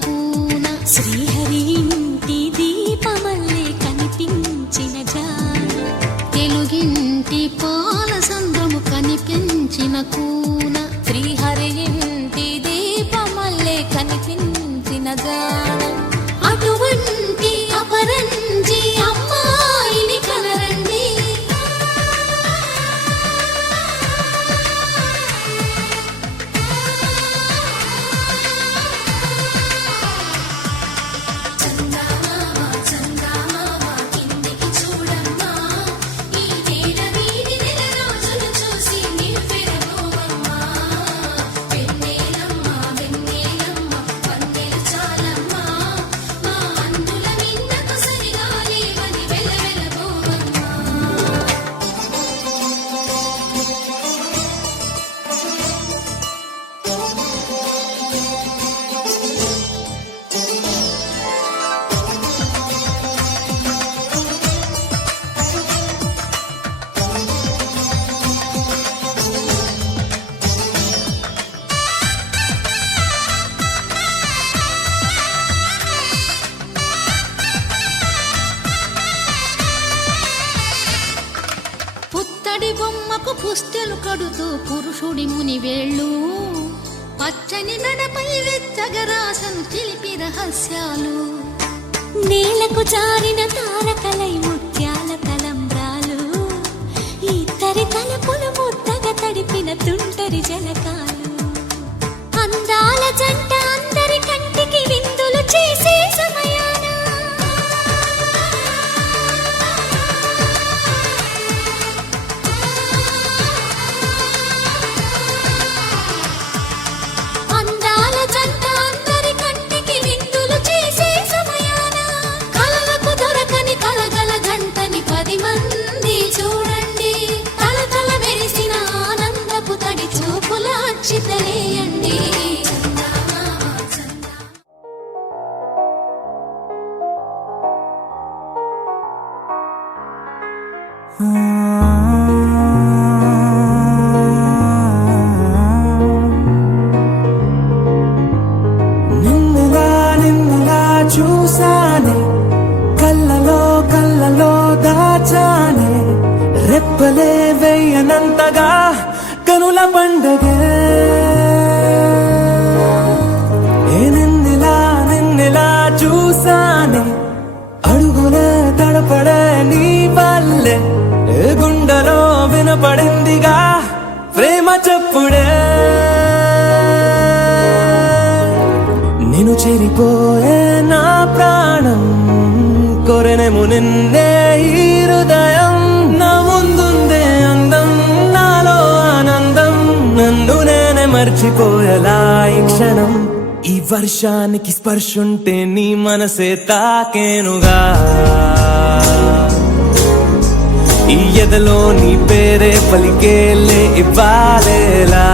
కూన శ్రీహరి ఇంటి దీపమల్లే కనిపించిన జాన తెలుగింటి పాల సంద్రము కనిపించిన కూన శ్రీహరి ఇంటి దీపమల్లే కనిపించిన జాన అటువంటి అపరంజి అమ్మాయిని కనరండి బొమ్మకు పుస్తెలు కడుతూ పురుషుడి ముని వేళ్ళు పచ్చని నడపై వెచ్చగరాసను చిలిపి రహస్యాలు నేలకు జారిన తారకలై ముత్యాల తలంబ్రాలు ఇద్దరి తలపులు ముద్దగా తడిపిన తుంటరి జలకాలు అందాల జంట అందరి కంటికి విందులు చేసే సమయాన నిన్నులా చూసానే కళ్ళలో దాచానే రెప్పలే వెయ్యనంతగా కనుల పండగే నిన్నులా చూసానే అడుగులే తడపడే నీ వల్లే గుండెలో వినపడిందిగా ప్రేమ చెప్పుడే నిన్ను చేరిపోయే నా ప్రాణం కొరెనేమో నిన్నే ఈ హృదయం నా ముందుందే అందం నాలో ఆనందం నన్ను నేనే మర్చిపోయేలా ఈ క్షణం ఈ వర్షానికి స్పర్శుంటే నీ మనసే తాకేనుగా ఈ ఎదలో నీ పేరే పలికేలే ఇవ్వాలేలా